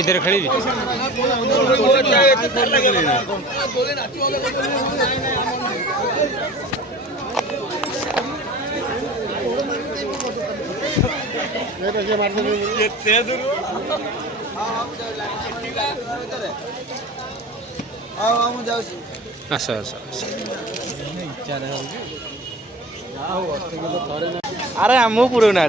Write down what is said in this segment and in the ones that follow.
इधर खड़ी अच्छा अच्छा अरे हम पुरोना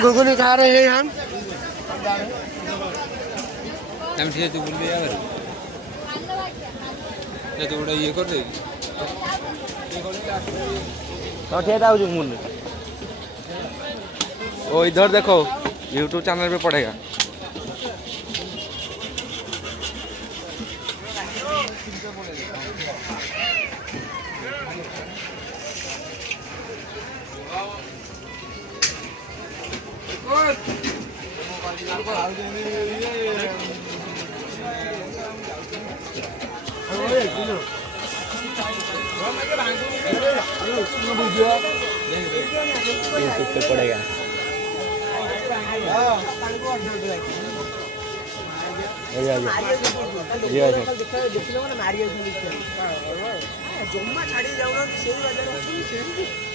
घुगुनी खा रहे हैं हम ठीक बोल तो बड़ा ये कर देगी ओ इधर देखो YouTube चैनल पे पड़ेगा YouTube पे पड़ेगा जम्मा छाड़ी जाऊँ